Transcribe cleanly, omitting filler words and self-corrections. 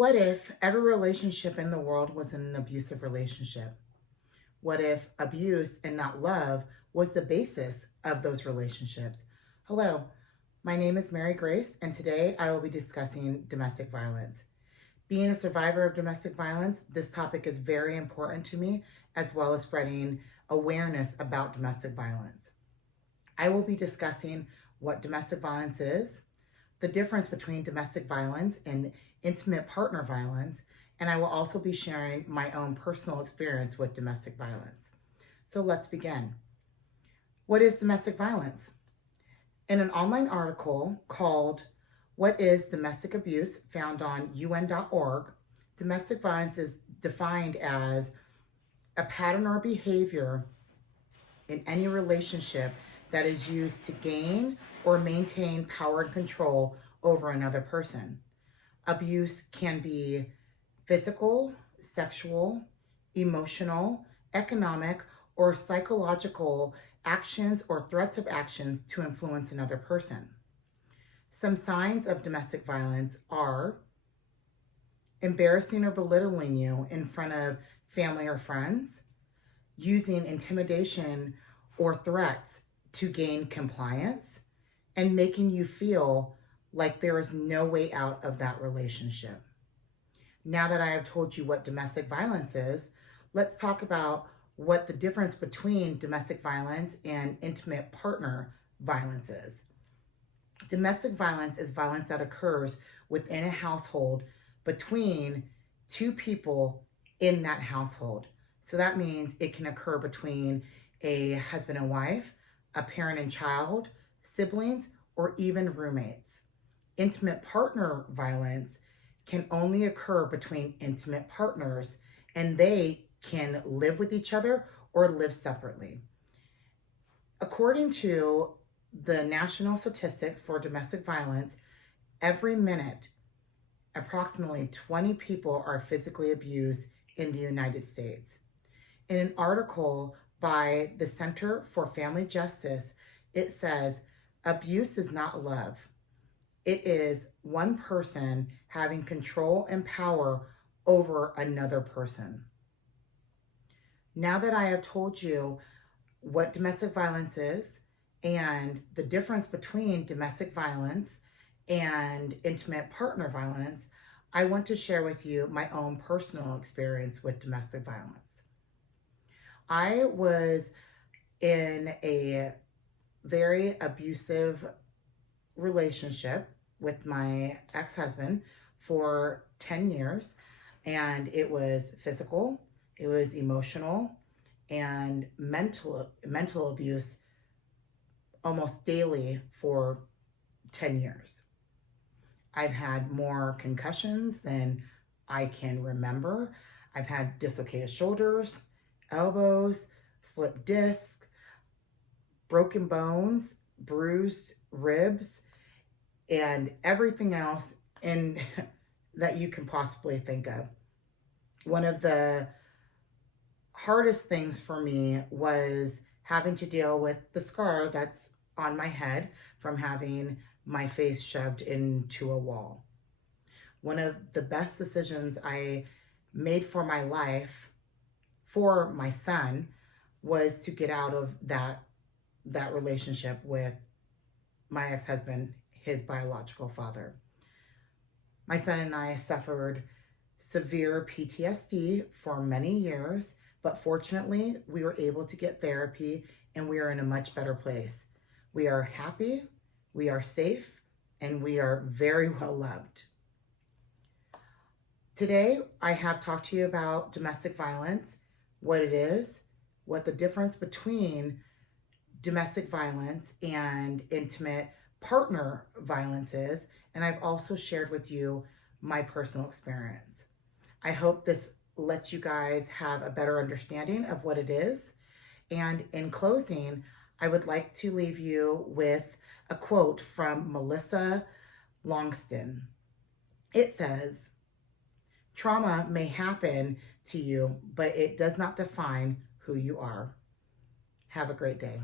What if every relationship in the world was an abusive relationship? What if abuse and not love was the basis of those relationships? Hello, my name is Mary Grace, and today I will be discussing domestic violence. Being a survivor of domestic violence, this topic is very important to me, as well as spreading awareness about domestic violence. I will be discussing what domestic violence is, the difference between domestic violence and intimate partner violence, and I will also be sharing my own personal experience with domestic violence. So let's begin. What is domestic violence? In an online article called What is Domestic Abuse, found on UN.org, domestic violence is defined as a pattern or behavior in any relationship that is used to gain or maintain power and control over another person. Abuse can be physical, sexual, emotional, economic, or psychological actions or threats of actions to influence another person. Some signs of domestic violence are embarrassing or belittling you in front of family or friends, using intimidation or threats to gain compliance, and making you feel like there is no way out of that relationship. Now that I have told you what domestic violence is, let's talk about what the difference between domestic violence and intimate partner violence is. Domestic violence is violence that occurs within a household between two people in that household. So that means it can occur between a husband and wife, a parent and child, siblings, or even roommates. Intimate partner violence can only occur between intimate partners, and they can live with each other or live separately. According to the national statistics for domestic violence, every minute, approximately 20 people are physically abused in the United States. In an article by the Center for Family Justice, it says, abuse is not love. It is one person having control and power over another person. Now that I have told you what domestic violence is and the difference between domestic violence and intimate partner violence, I want to share with you my own personal experience with domestic violence. I was in a very abusive relationship with my ex-husband for 10 years, and it was physical, it was emotional, and mental abuse almost daily for 10 years. I've had more concussions than I can remember. I've had dislocated shoulders, elbows, slipped disc, broken bones, bruised ribs, and everything else in that you can possibly think of. One of the hardest things for me was having to deal with the scar that's on my head from having my face shoved into a wall. One of the best decisions I made for my life, for my son, was to get out of that relationship with my ex-husband, his biological father. My son and I suffered severe PTSD for many years, but fortunately, we were able to get therapy and we are in a much better place. We are happy, we are safe, and we are very well loved. Today, I have talked to you about domestic violence, what it is, what the difference between domestic violence and intimate partner violence is, and I've also shared with you my personal experience. I hope this lets you guys have a better understanding of what it is. And in closing, I would like to leave you with a quote from Melissa Longston. It says, "Trauma may happen to you, but it does not define who you are." Have a great day.